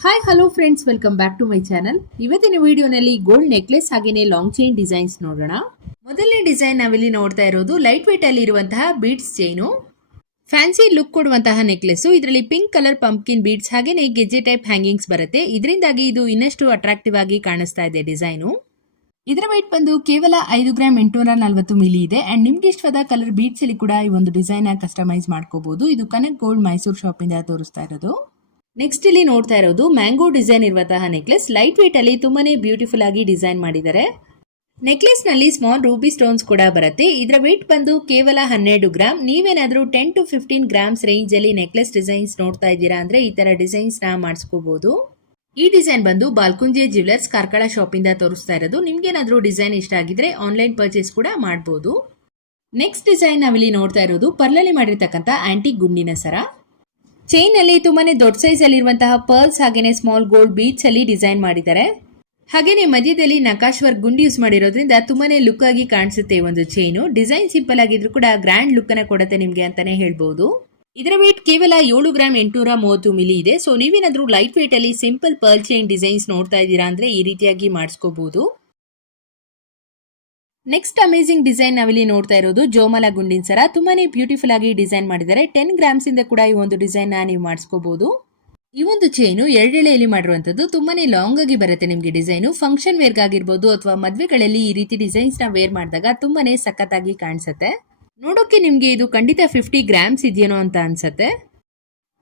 Hi hello friends welcome back to my channel ಇವತ್ತಿನ ವಿಡಿಯೋನಲ್ಲಿ gold necklace ಹಾಗೆಯೇ long chain designs ನೋಡೋಣ. ಮೊದಲನೇ ಡಿಸೈನ್ ನಾವಿಲ್ಲಿ ನೋಡ್ತಾ ಇರೋದು ಲೈಟ್ ವೇಟ್ ಅಲ್ಲಿ ಇರುವಂತಹ ಬೀಡ್ಸ್ ಚೈನು ಫ್ಯಾನ್ಸಿ ಲುಕ್ ಕೊಡುವಂತಹ ನೆಕ್ಲೆಸ್ ಇದರಲ್ಲಿ ಪಿಂಕ್ ಕಲರ್ ಪಂಪ್ಕಿನ್ ಬೀಡ್ಸ್ ಹಾಗೇನೆ ಗೆಜ್ಜೆ ಟೈಪ್ ಹ್ಯಾಂಗಿಂಗ್ಸ್ ಬರುತ್ತೆ. ಇದರಿಂದಾಗಿ ಇದು ಇನ್ನಷ್ಟು ಅಟ್ರಾಕ್ಟಿವ್ ಆಗಿ ಕಾಣಿಸ್ತಾ ಇದೆ ಡಿಸೈನು ಇದರ ವೈಟ್ ಬಂದು ಕೇವಲ ಐದು ಗ್ರಾಮ್ ಎಂಟುನೂರ ನಲವತ್ತು ಮಿಲಿ ಇದೆ. ಅಂಡ್ ನಿಮ್ಗೆ ಇಷ್ಟವಾದ ಕಲರ್ ಬೀಡ್ಸ್ ಅಲ್ಲಿ ಕೂಡ ಈ ಒಂದು ಡಿಸೈನ್ ಕಸ್ಟಮೈಸ್ ಮಾಡ್ಕೋಬಹುದು ಇದು ಕನಕ್ ಗೋಲ್ಡ್ ಮೈಸೂರು ಶಾಪ್ ತೋರಿಸ್ತಾ ಇರೋದು. ನೆಕ್ಸ್ಟ್ ಇಲ್ಲಿ ನೋಡ್ತಾ ಇರೋದು ಮ್ಯಾಂಗೋ ಡಿಸೈನ್ ಇರುವಂತಹ ನೆಕ್ಲೆಸ್ ಲೈಟ್ ವೇಟ್ ಅಲ್ಲಿ ತುಂಬಾನೇ ಬ್ಯೂಟಿಫುಲ್ ಆಗಿ ಡಿಸೈನ್ ಮಾಡಿದ್ದಾರೆ. ನೆಕ್ಲೆಸ್ನಲ್ಲಿ ಸ್ಮಾಲ್ ರೂಬಿ ಸ್ಟೋನ್ಸ್ ಕೂಡ ಬರುತ್ತೆ. ಇದರ ವೇಟ್ ಬಂದು ಕೇವಲ ಹನ್ನೆರಡು ಗ್ರಾಮ್ ನೀವೇನಾದ್ರೂ ten to fifteen grams range ಅಲ್ಲಿ ನೆಕ್ಲೆಸ್ ಡಿಸೈನ್ಸ್ ನೋಡ್ತಾ ಇದ್ದೀರಾ ಅಂದ್ರೆ ಈ ತರ ಡಿಸೈನ್ಸ್ನ ಮಾಡಿಸ್ಕೋಬಹುದು ಈ ಡಿಸೈನ್ ಬಂದು ಬಾಲ್ಕುಂಜೆ ಜ್ಯುವೆಲರ್ಸ್ ಕಾರ್ಕಳ ಇಂದ ತೋರಿಸ್ತಾ ಇರೋದು. ನಿಮ್ಗೇನಾದ್ರೂ ಡಿಸೈನ್ ಇಷ್ಟ ಆಗಿದ್ರೆ ಆನ್ಲೈನ್ ಪರ್ಚೇಸ್ ಕೂಡ ಮಾಡಬಹುದು ನೆಕ್ಸ್ಟ್ ಡಿಸೈನ್ ನಾವಿಲ್ಲಿ ನೋಡ್ತಾ ಇರೋದು ಪರ್ಲಲ್ಲಿ ಮಾಡಿರ್ತಕ್ಕಂಥ ಆಂಟಿ ಗುಂಡಿನ ಸರ. ಚೈನ್ ಅಲ್ಲಿ ತುಂಬಾನೇ ದೊಡ್ಡ ಸೈಜ್ ಅಲ್ಲಿ ಇರುವಂತಹ ಪರ್ಲ್ಸ್ ಹಾಗೇನೆ ಸ್ಮಾಲ್ ಗೋಲ್ಡ್ ಬೀಚ್ ಅಲ್ಲಿ ಡಿಸೈನ್ ಮಾಡಿದ್ದಾರೆ. ಹಾಗೇನೆ ಮಧ್ಯದಲ್ಲಿ ನಕಾಶ್ ವರ್ಕ್ ಗುಂಡಿ ಯೂಸ್ ಮಾಡಿರೋದ್ರಿಂದ ತುಂಬಾನೇ ಲುಕ್ ಆಗಿ ಕಾಣಿಸುತ್ತೆ ಒಂದು ಚೈನು ಡಿಸೈನ್ ಸಿಂಪಲ್ ಆಗಿದ್ರು ಕೂಡ ಗ್ರ್ಯಾಂಡ್ ಲುಕ್ ಅನ್ನ ಕೊಡುತ್ತೆ ನಿಮ್ಗೆ ಅಂತಾನೆ ಹೇಳ್ಬಹುದು ಇದರ ವೇಟ್ ಕೇವಲ ಏಳು ಗ್ರಾಮ್ ಎಂಟುನೂರ ಮೂವತ್ತು ಮಿಲಿ ಇದೆ. ಸೊ ನೀವೇನಾದ್ರೂ ಲೈಟ್ ವೇಟ್ ಅಲ್ಲಿ ಸಿಂಪಲ್ ಪರ್ಲ್ ಚೈನ್ ಡಿಸೈನ್ಸ್ ನೋಡ್ತಾ ಇದ್ದೀರಾ ಅಂದ್ರೆ ಈ ರೀತಿಯಾಗಿ ಮಾಡಿಸ್ಕೋಬಹುದು ನೆಕ್ಸ್ಟ್ ಅಮೇಸಿಂಗ್ ಡಿಸೈನ್ ನಾವಿಲ್ಲಿ ನೋಡ್ತಾ ಇರೋದು ಜೋಮಲ ಗುಂಡಿನ ಸರ. ತುಂಬಾನೇ ಬ್ಯೂಟಿಫುಲ್ ಆಗಿ ಡಿಸೈನ್ ಮಾಡಿದ್ದಾರೆ. ಟೆನ್ ಗ್ರಾಮ್ಸ್ ಇಂದ ಕೂಡ ಈ ಒಂದು ಡಿಸೈನ್ನ ನೀವು ಮಾಡಿಸ್ಕೋಬಹುದು ಈ ಒಂದು ಚೈನು ಎರಡೆಳೆಯಲ್ಲಿ ಮಾಡಿರುವಂತದ್ದು ತುಂಬಾನೇ ಲಾಂಗ್ ಆಗಿ ಬರುತ್ತೆ ನಿಮ್ಗೆ ಡಿಸೈನು ಫಂಕ್ಷನ್ ವೇರ್ ಆಗಿರ್ಬೋದು ಅಥವಾ ಮದ್ವೆಗಳಲ್ಲಿ ಈ ರೀತಿ ಡಿಸೈನ್ಸ್ನ ವೇರ್ ಮಾಡಿದಾಗ ತುಂಬಾನೇ ಸಖತ್ತಾಗಿ ಕಾಣಿಸುತ್ತೆ. ನೋಡೋಕೆ ನಿಮ್ಗೆ ಇದು ಖಂಡಿತ ಫಿಫ್ಟಿ ಗ್ರಾಮ್ಸ್ ಇದೆಯೇನೋ ಅಂತ ಅನ್ಸತ್ತೆ.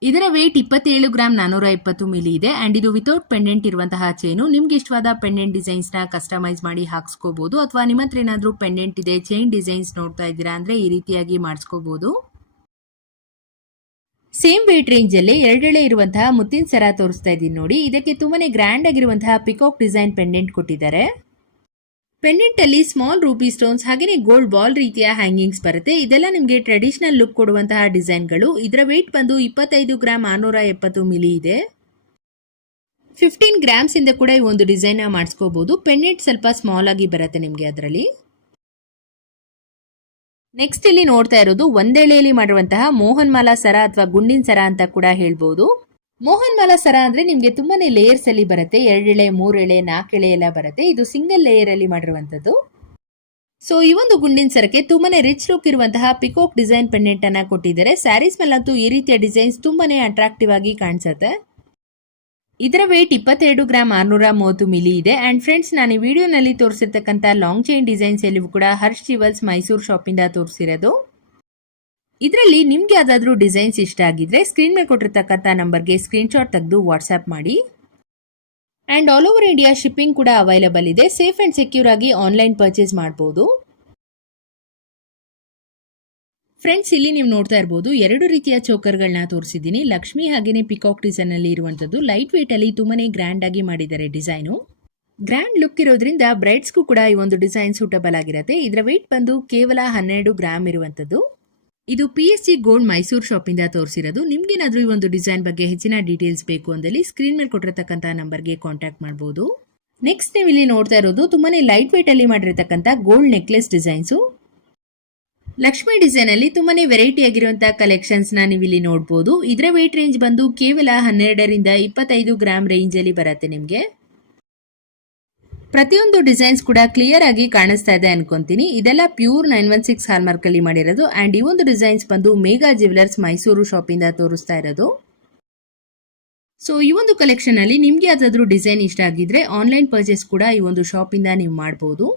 ಇದರ ವೇಟ್ ಇಪ್ಪತ್ತೇಳು ಗ್ರಾಮ್ ನಾನೂರ ಇಪ್ಪತ್ತು ಮಿಲಿ ಇದೆ. ಅಂಡ್ ಇದು ವಿತೌಟ್ ಪೆಂಡೆಂಟ್ ಇರುವಂತಹ ಚೈನು ನಿಮ್ಗೆ ಇಷ್ಟವಾದ ಪೆಂಡೆಂಟ್ ಡಿಸೈನ್ಸ್ನ ಕಸ್ಟಮೈಸ್ ಮಾಡಿ ಹಾಕ್ಸ್ಕೋಬಹುದು ಅಥವಾ ನಿಮ್ಮ ಹತ್ರ ಏನಾದರೂ ಪೆಂಡೆಂಟ್ ಇದೆ ಚೈನ್ ಡಿಸೈನ್ಸ್ ನೋಡ್ತಾ ಇದ್ದೀರಾ ಅಂದ್ರೆ ಈ ರೀತಿಯಾಗಿ ಮಾಡಿಸ್ಕೋಬಹುದು ಸೇಮ್ ವೇಟ್ ರೇಂಜಲ್ಲಿ ಎರಡೆಳೆ ಇರುವಂತಹ ಮುತ್ತಿನ ಸರ ತೋರಿಸ್ತಾ ಇದ್ದೀನಿ ನೋಡಿ. ಇದಕ್ಕೆ ತುಂಬಾನೇ ಗ್ರ್ಯಾಂಡ್ ಆಗಿರುವಂತಹ ಪಿಕಾಕ್ ಡಿಸೈನ್ ಪೆಂಡೆಂಟ್ ಕೊಟ್ಟಿದ್ದಾರೆ. ಪೆಂಡೆಂಟ್ ಅಲ್ಲಿ ಸ್ಮಾಲ್ ರೂಪಿ ಸ್ಟೋನ್ಸ್ ಹಾಗೆಯೇ ಗೋಲ್ಡ್ ಬಾಲ್ ರೀತಿಯ ಹ್ಯಾಂಗಿಂಗ್ಸ್ ಬರುತ್ತೆ. ಇದೆಲ್ಲ ನಿಮಗೆ ಟ್ರೆಡಿಷನಲ್ ಲುಕ್ ಕೊಡುವಂತಹ ಡಿಸೈನ್ಗಳು. ಇದರ ವೇಟ್ ಬಂದು ಇಪ್ಪತ್ತೈದು ಗ್ರಾಮ್ ಆರ್ನೂರ ಎಪ್ಪತ್ತು ಮಿಲಿ ಇದೆ. ಫಿಫ್ಟೀನ್ ಗ್ರಾಮ್ಸ್ ಇಂದ ಕೂಡ ಈ ಒಂದು ಡಿಸೈನ್ ಮಾಡಿಸ್ಕೋಬಹುದು ಪೆಂಡೆಂಟ್ ಸ್ವಲ್ಪ ಸ್ಮಾಲ್ ಆಗಿ ಬರುತ್ತೆ ನಿಮಗೆ ಅದರಲ್ಲಿ. ನೆಕ್ಸ್ಟ್ ಇಲ್ಲಿ ನೋಡ್ತಾ ಇರೋದು ಒಂದೇಳೆಯಲ್ಲಿ ಮಾಡಿರುವಂತಹ ಮೋಹನ್ ಮಾಲಾ ಸರ ಅಥವಾ ಗುಂಡಿನ ಸರ ಅಂತ ಕೂಡ ಹೇಳ್ಬೋದು. ಮೋಹನ್ ಮಾಲಾ ಸರ ಅಂದ್ರೆ ನಿಮ್ಗೆ ತುಂಬಾನೇ ಲೇಯರ್ಸ್ ಅಲ್ಲಿ ಬರುತ್ತೆ. ಎರಡೆಳೆ ಮೂರೆಳೆ ಎಳೆ ಎಲ್ಲ ಬರುತ್ತೆ. ಇದು ಸಿಂಗಲ್ ಲೇಯರ್ ಅಲ್ಲಿ ಮಾಡಿರುವಂತದ್ದು. ಸೊ ಈ ಒಂದು ಗುಂಡಿನ ಸರಕ್ಕೆ ತುಂಬಾನೇ ರಿಚ್ ಲುಕ್ ಇರುವಂತಹ ಪಿಕೋಕ್ ಡಿಸೈನ್ ಪೆಂಡೆಂಟ್ ಅನ್ನ ಕೊಟ್ಟಿದ್ದಾರೆ. ಸ್ಯಾರೀಸ್ ಮೇಲಂತೂ ಈ ರೀತಿಯ ಡಿಸೈನ್ಸ್ ತುಂಬಾನೇ ಅಟ್ರಾಕ್ಟಿವ್ ಆಗಿ ಕಾಣಿಸುತ್ತೆ. ಇದರ ವೇಟ್ ಇಪ್ಪತ್ತೆರಡು ಗ್ರಾಮ್ ಆರ್ನೂರ ಮೂವತ್ತು ಮಿಲಿ ಇದೆ. ಅಂಡ್ ಫ್ರೆಂಡ್ಸ್ ನಾನು ಈ ವಿಡಿಯೋನಲ್ಲಿ ತೋರಿಸಿರ್ತಕ್ಕಂಥ ಲಾಂಗ್ ಚೈನ್ ಡಿಸೈನ್ಸ್ ಎಲ್ಲವೂ ಕೂಡ ಹರ್ಷ್ ಜಿವಲ್ಸ್ ಮೈಸೂರು ಶಾಪಿಂದ ತೋರಿಸಿರೋದು. ಇದರಲ್ಲಿ ನಿಮ್ಗೆ ಯಾವುದಾದ್ರೂ ಡಿಸೈನ್ಸ್ ಇಷ್ಟ ಆಗಿದ್ರೆ ಸ್ಕ್ರೀನ್ ಮೇಲೆ ಕೊಟ್ಟಿರ್ತಕ್ಕಂಥ ನಂಬರ್ಗೆ ಸ್ಕ್ರೀನ್ಶಾಟ್ ತೆಗೆದು ವಾಟ್ಸ್ಆಪ್ ಮಾಡಿ. And all over India shipping ಕೂಡ ಅವೈಲಬಲ್ ಇದೆ. ಸೇಫ್ ಆ್ಯಂಡ್ ಸೆಕ್ಯೂರ್ ಆಗಿ ಆನ್ಲೈನ್ ಪರ್ಚೇಸ್ ಮಾಡ್ಬೋದು. ಫ್ರೆಂಡ್ಸ್ ಇಲ್ಲಿ ನೀವು ನೋಡ್ತಾ ಇರ್ಬೋದು, ಎರಡು ರೀತಿಯ ಚೋಕರ್ಗಳನ್ನ ತೋರಿಸಿದ್ದೀನಿ. ಲಕ್ಷ್ಮಿ ಹಾಗೇನೆ ಪಿಕಾಕ್ ಡಿಸೈನ್ ಅಲ್ಲಿ ಇರುವಂತದ್ದು ಲೈಟ್ ವೇಟ್ ಅಲ್ಲಿ ತುಂಬಾನೇ ಗ್ರ್ಯಾಂಡ್ ಆಗಿ ಮಾಡಿದ್ದಾರೆ ಡಿಸೈನು ಗ್ರ್ಯಾಂಡ್ ಲುಕ್ ಇರೋದ್ರಿಂದ ಬ್ರೈಡ್ಸ್ಗೂ ಕೂಡ ಈ ಒಂದು ಡಿಸೈನ್ ಸೂಟಬಲ್ ಆಗಿರುತ್ತೆ. ಇದರ ವೇಟ್ ಬಂದು ಕೇವಲ ಹನ್ನೆರಡು ಗ್ರಾಮ್ ಇರುವಂತದ್ದು ಇದು P S G gold Mysuru ಶಾಪಿಂದ ತೋರಿಸಿರೋದು. ನಿಮ್ಗೇನಾದ್ರೂ ಈ ಒಂದು ಡಿಸೈನ್ ಬಗ್ಗೆ ಹೆಚ್ಚಿನ ಡೀಟೇಲ್ಸ್ ಬೇಕು ಅಂದಲ್ಲಿ ಸ್ಕ್ರೀನ್ ಮೇಲೆ ಕೊಟ್ಟಿರ್ತಕ್ಕಂಥ ನಂಬರ್ಗೆ ಕಾಂಟ್ಯಾಕ್ಟ್ ಮಾಡಬಹುದು ನೆಕ್ಸ್ಟ್ ನೀವು ಇಲ್ಲಿ ನೋಡ್ತಾ ಇರೋದು ತುಂಬಾನೇ ಲೈಟ್ ವೇಟ್ ಅಲ್ಲಿ ಮಾಡಿರ್ತಕ್ಕಂಥ gold necklace designs Lakshmi design ಅಲ್ಲಿ ತುಂಬಾನೇ ವೆರೈಟಿ ಆಗಿರುವಂತಹ ಕಲೆಕ್ಷನ್ಸ್ನ ನೀವು ಇಲ್ಲಿ ನೋಡಬಹುದು ಇದರ ವೇಟ್ ರೇಂಜ್ ಬಂದು ಕೇವಲ ಹನ್ನೆರಡರಿಂದ ಇಪ್ಪತ್ತೈದು ಗ್ರಾಮ್ ರೇಂಜ್ ಅಲ್ಲಿ ಬರುತ್ತೆ ನಿಮ್ಗೆ. ಪ್ರತಿಯೊಂದು ಡಿಸೈನ್ಸ್ ಕೂಡ ಕ್ಲಿಯರ್ ಆಗಿ ಕಾಣಿಸ್ತಾ ಇದೆ ಅನ್ಕೊಂತೀನಿ. ಇದೆಲ್ಲ pure nine one six hallmark ಅಲ್ಲಿ ಮಾಡಿರೋದು. ಅಂಡ್ ಈ ಒಂದು ಡಿಸೈನ್ಸ್ ಬಂದು ಮೇಘಾ ಜ್ಯುವೆಲರ್ಸ್ ಮೈಸೂರು ಶಾಪ್ ಇಂದ ತೋರಿಸ್ತಾ ಇರೋದು. ಸೊ ಈ ಒಂದು ಕಲೆಕ್ಷನ್ ಅಲ್ಲಿ ನಿಮ್ಗೆ ಯಾವ್ದಾದ್ರು ಡಿಸೈನ್ ಇಷ್ಟ ಆಗಿದ್ರೆ ಆನ್ಲೈನ್ ಪರ್ಚೇಸ್ ಕೂಡ ಈ ಒಂದು ಶಾಪ್ ಇಂದ ನೀವು ಮಾಡಬಹುದು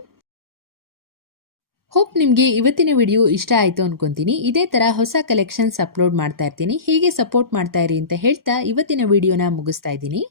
ಹೋಪ್ ನಿಮಗೆ ಇವತ್ತಿನ ವಿಡಿಯೋ ಇಷ್ಟ ಆಯಿತು ಅನ್ಕೊಂತೀನಿ. ಇದೇ ಥರ ಹೊಸ ಕಲೆಕ್ಷನ್ಸ್ ಅಪ್ಲೋಡ್ ಮಾಡ್ತಾ ಇರ್ತೀನಿ. ಹೀಗೆ ಸಪೋರ್ಟ್ ಮಾಡ್ತಾ ಇರಿ ಅಂತ ಹೇಳ್ತಾ ಇವತ್ತಿನ ವಿಡಿಯೋನ ಮುಗಿಸ್ತಾ ಇದ್ದೀನಿ.